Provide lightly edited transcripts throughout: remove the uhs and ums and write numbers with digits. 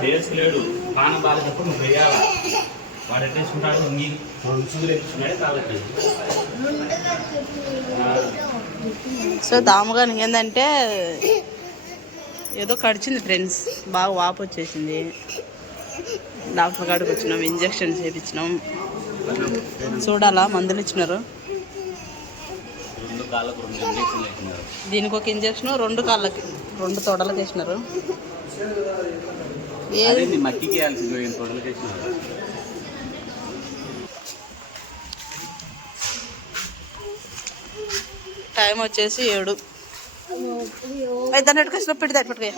వాడు వేసుకులేడు పానం బాధేటప్పుడు నువ్వు వేయాలా వాడు ఎట్టేసుకుంటాడు నీళ్ళు సూదులు వేసుకున్నాడే కాబట్టి. సో దాముగాని ఏంటంటే ఏదో కడిచింది ఫ్రెండ్స్, బాగా వాపు వచ్చేసింది. డాక్టర్ కాడికి వచ్చినాం, ఇంజక్షన్ చేయించినాం. చూడాలా మందులు ఇచ్చినారు. దీనికి ఒక ఇంజక్షన్, 2 కాళ్ళకి 2 తొడలకి వేసినారు. టైం వచ్చేసి 7. అయితే వచ్చిన పెట్టి తట్టుకోగా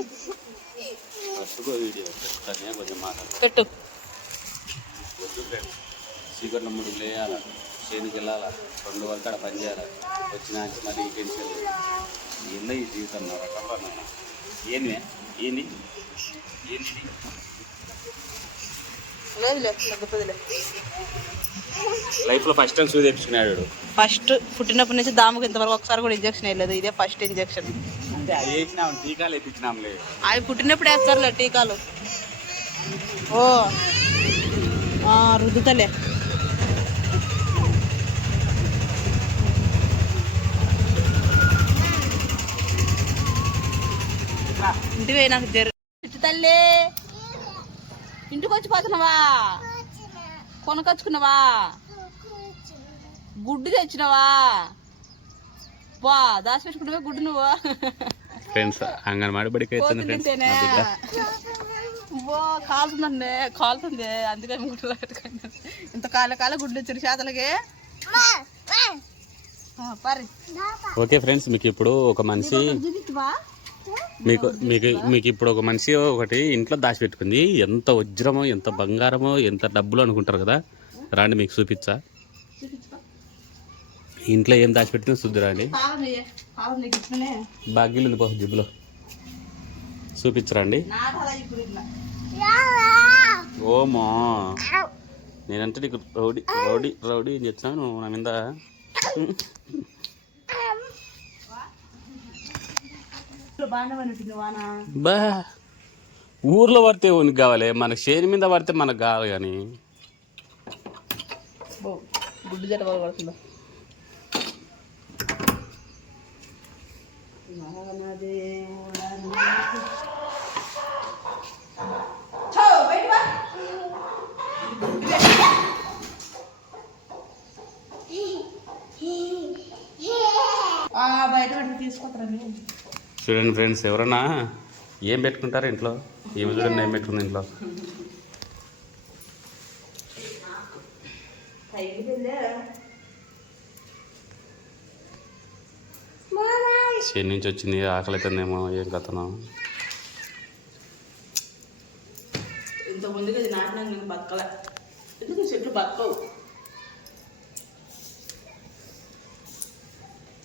పెట్టు. చీకట్లో 3 లేయాలా, చేనుకి వెళ్ళాలా, 2 వరకు అక్కడ పని చేయాలి. వచ్చిన మళ్ళీ టెన్షన్ ఏందో ఈ జీవితం. ఏంది ఏంది ఏంది లైఫ్లో ఫస్ట్ టైం సూది తెప్పించుకున్నాడు. ఫస్ట్ పుట్టినప్పటి నుంచి దాముకు ఇంతవరకు ఒకసారి కూడా ఇంజక్షన్ వేయలేదు. ఇదే ఫస్ట్ ఇంజక్షన్. అంటే అది వేసినాం, టీకాలు వేయించినాంలే. అవి పుట్టినప్పుడు వేస్తారులే టీకాలు. ఓ రుద్దుతలే. ఇంటికి పోయి నాకు తల్లి ఇంటికి వచ్చి పోతున్నావా? కొనకొచ్చుకున్నావా? గుడ్డు తెచ్చినావా? వా దాచి పెట్టుకుంటావా గుడ్డు నువ్వు? ఫ్రెండ్స్ అంగన్వాడి బడికి కాలుతుందండి, కాలుతుంది. అందుకని గుడ్లు పెట్టుకున్నాను. ఇంత కాల గుడ్లు వచ్చారు చేతలకి. ఓకే ఫ్రెండ్స్, మీకు ఇప్పుడు ఒక మనిషి మీకు ఇప్పుడు ఒక మనిషి ఒకటి ఇంట్లో దాచిపెట్టుకుంది. ఎంత వజ్రమో, ఎంత బంగారమో, ఎంత డబ్బులు అనుకుంటారు కదా. రాండి మీకు చూపించా. ఇంట్లో ఏం దాచిపెట్టిందో చూద్దురా అండి. బాగిలు ఉంది పోదు జిబ్బులో. చూపించరండి. ఓమో నేనంటే నీకు రౌడీ రౌడీ రౌడీ అని చెప్తున్నాను నువ్వు నా మీద. బా ఊర్లో పడితే ఉనికి కావాలి, మనకు చేను మీద పడితే మనకు కావాలి. కానీ గుడ్డు జట పడుతుందా? బయట తీసుకుంటారండి. చూడండి ఫ్రెండ్స్, ఎవరన్నా ఏం పెట్టుకుంటారు ఇంట్లో? ఏమి చూడండి ఏం పెట్టుకుంది ఇంట్లో. చేను నుంచి వచ్చింది, ఆకలి అవుతుందేమో. ఏం కథనో ఇంత ముందుగా ఇది నాటినా నేను బతకలే. ఎందుకు చెట్లు బతకవు?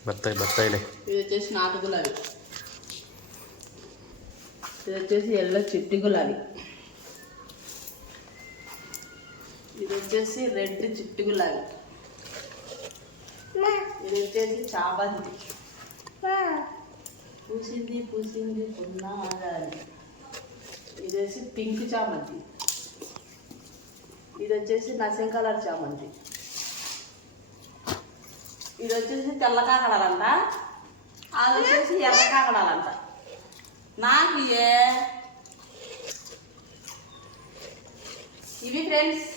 బత్తాయిలే. ఇది వచ్చేసి నాటు గులాబీ, ఇది వచ్చేసి ఎల్లో చిట్టి గులాబీ, ఇది వచ్చేసి రెడ్ చిట్టి గులాబీ, ఇది వచ్చేసి చామంతి. పూసింది పూసింది పున్నాగాలి. ఇది వచ్చి పింక్ చామంతి, ఇది వచ్చేసి నసం కలర్ చామంతి, ఇది వచ్చేసి తెల్ల కాకడాలంట, అది వచ్చేసి ఎర్ర కాకడాలంట. నాకు ఇవి ఫ్రెండ్స్.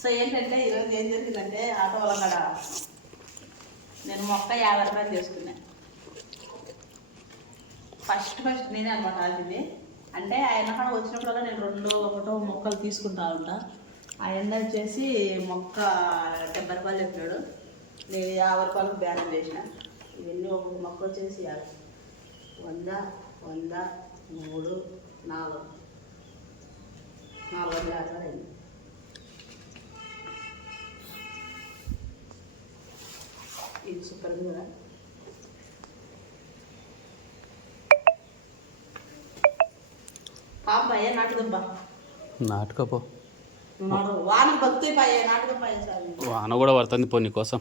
సో ఏంటంటే ఈరోజు ఏం జరిగిందంటే, ఆటో వాళ్ళ కాడ నేను మొక్క 50 రూపాయలు చేసుకున్నాను. ఫస్ట్ నేనే అనమాట ఆగింది. అంటే ఆయన కాడ వచ్చినప్పుడల్లా నేను 2 మొక్కలు తీసుకుంటా ఉంటా. ఆయన వచ్చేసి మొక్క 70 రూపాయలు చెప్పాడు. నేను 50 రూపాయలకు బేరం చేసిన. ఇవన్నీ ఒక మొక్క వచ్చేసి 100, 100, 3, 4, 450 అయింది. ఇది సూపర్ ఉంది కదా. పాపయ్య నాటుదబ్బా నాటుకోపో. వాన భక్తి పాయ నాటుకపాయ. వాన కూడా పడుతుంది పో నీకోసం.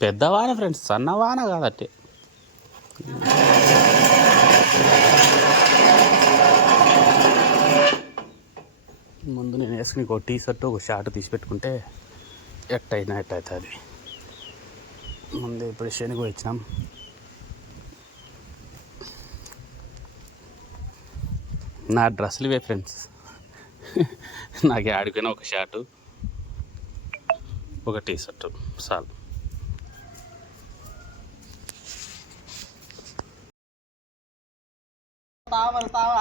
పెద్ద వాన ఫ్రెండ్స్, సన్న వాన కాదట్టే. ముందు నేను వేసుకుని ఒక టీ షర్ట్ ఒక షార్ట్ తీసి పెట్టుకుంటే ఎట్టయినా ఎట్ అవుతుంది. ముందు ఇప్పుడు శనిగా వచ్చినాం. నా డ్రెస్సులు ఇవే ఫ్రెండ్స్. నాకు ఆడిపోయిన ఒక షార్టు ఒక టీ షర్టు చాలు.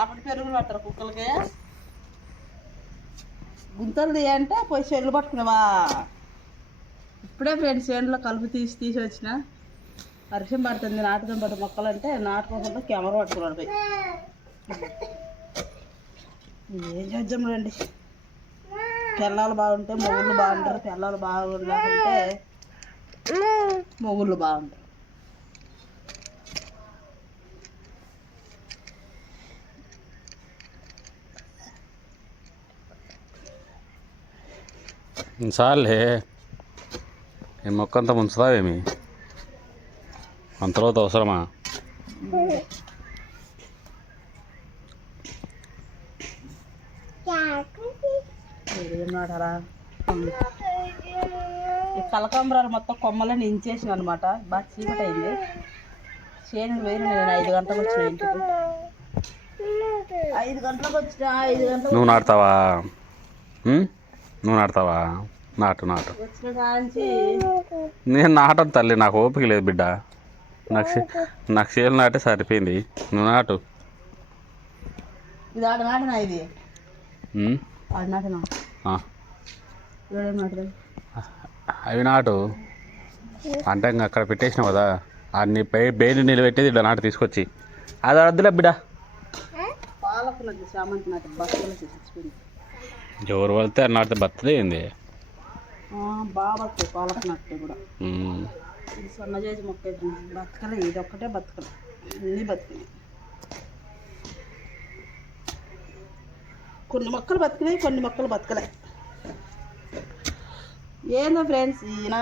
అప్పటి పెరుగులు పడతారు కుక్కలకి. గుంతలు తీయంటే పోయి చెల్లు పట్టుకునేవా. ఇప్పుడే ఫ్రెండ్స్ చేనులో కలుపు తీసి వచ్చిన. వర్షం పడుతుంది, నాటుకొని పట్టు మొక్కలు అంటే నాటుకోకుండా కెమెరా పట్టుకున్నాడు పోయి. ఏం చేద్దాం రండి. పిల్లలు బాగుంటే మొగుళ్ళు బాగుంటారు, పిల్లలు బాగుండాలంటే మొగుళ్ళు బాగుంటారు. చాలే ఈ మొక్క అంతా ముంచుతావేమి, అంతలో అవసరమా? ఏమన్నాడారా ఈ కలకాంబరాలు మొత్తం కొమ్మలని ఇంచేసిన అనమాట. బాగా చీకటి అయింది. చేను వేరు. నేను 5 గంటలకు వచ్చిన ఇంటికి. 5 గంటలకు వచ్చిన 5 గంటలకు నువ్వు నాటుతావా? నువ్వు నాటుతావా? నాటు వచ్చిన కాంచి నేను నాటను తల్లి, నాకు ఓపిక లేదు బిడ్డ. నాకు చేలు నాటే సరిపోయింది. నువ్వు నాటు. ఇది ఆడ నాటినా. ఇది ఆడ నాటినా. అవి నాటు అంటే ఇంకా అక్కడ పెట్టేసినావు కదా, అన్ని బేని నిలబెట్టేది ఇట్లా నాటు తీసుకొచ్చి. అది వద్దులే బిడ్డ. పాలకున్నది చామంతి నాటి బస్సులో చచ్చిపోయింది. ఎవరు వెళ్తే అది నాటితే బతలే ఏంది. బాగా బతుకు పాలకు నాటితే కూడా. ఇది సన్నజాజి మొక్క బతకలే. ఇది ఒక్కటే బతకలే, అన్నీ బతికినాయి. కొన్ని మొక్కలు బతికినాయి, కొన్ని మొక్కలు బతకలే. ఏందో ఫ్రెండ్స్ ఈయన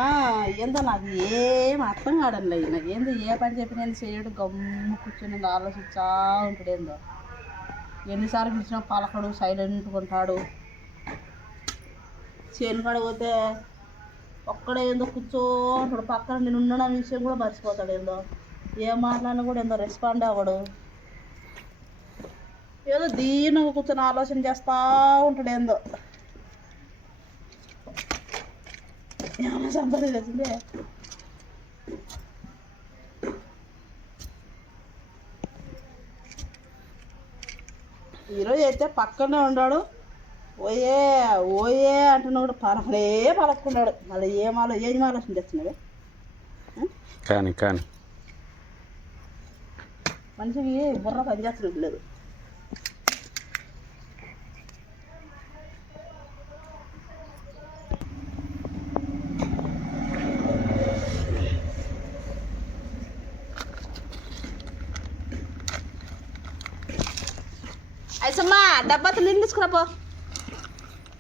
ఏందో నాకు ఏం అర్థం కావడంలే. ఈయన ఏందో ఏ పని చెప్పిన చేయడు, గమ్ము కూర్చొని ఆలోచించా ఉంటాడు. ఏందో ఎన్నిసార్లు పిలిచినా పలకడు, సైలెంట్గా ఉంటాడు. చేను కాడ పోతే ఒక్కడే ఏందో కూర్చోంటాడు. పక్కన నేను ఉన్న విషయం కూడా మర్చిపోతాడు. ఏందో ఏం మాట్లాడినా కూడా ఏందో రెస్పాండ్ అవ్వడు. ఏదో దీనంగా కూర్చొని ఆలోచన చేస్తూ ఉంటాడు. ఏందో ఏమైనా సంపద తెచ్చిందే. ఈరోజు అయితే పక్కనే ఉన్నాడు. ఓయే ఓయే అంటున్నా కూడా పలకున్నాడు. మళ్ళీ ఏం ఆలోచన తెచ్చినవే. కానీ మనిషికి బుర్ర పనిచేస్తున్నట్టు లేదు. ఐసమ్మా డబ్బాతో నీళ్ళు తీసుకురాపో.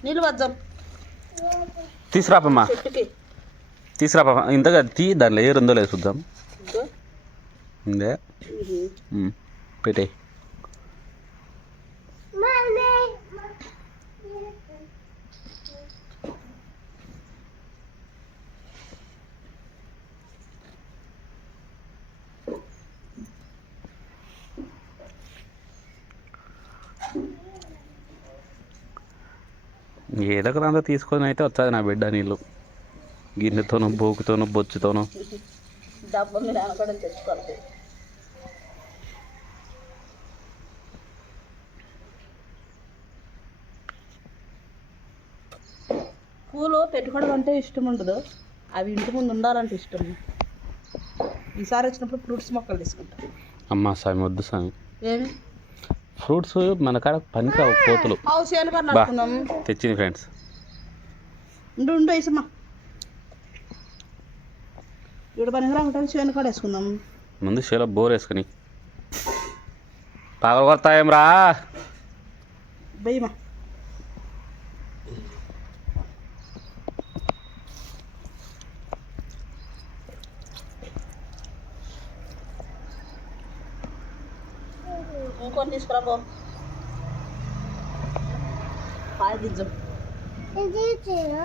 నీళ్ళు వద్దాం. తీసుకురాపమ్మా, తీసుకురాపమ్మా. ఇంతగా తీ, దాంట్లో ఏ ఉందో లేదు చూద్దాం. ఉందే పెట్టే. ఏదో ఒక దాంతో తీసుకొని అయితే వచ్చాది నా బిడ్డ నీళ్ళు. గిన్నెతోనూ బోకుతోనూ బొచ్చుతోనూ. డబ్బా మీద అనుకోవడం తెచ్చుకోవాలి. పూలు పెట్టుకోవడం అంటే ఇష్టం ఉండదు, అవి ఇంటి ముందు ఉండాలంటే ఇష్టం. ఈసారి వచ్చినప్పుడు ఫ్రూట్స్ మొక్కలు తీసుకుంటాం. అమ్మా స్వామి వద్దు స్వామి. ఏమి ఫ్రూట్స్ మన కాడ పనికిరావు, కోతులు. తెచ్చింది ఫ్రెండ్స్. ఉండు వేసమ్మా. ఇప్పుడు పనికిరా ఉంటుంది. చేను కాడ వేసుకుందాం. ముందు చేలో బోర్ వేసుకుని పగలు కొడతాయేం రా. బయ్యమా ఇంకొని తీసుకురాపో. పాలు గింజం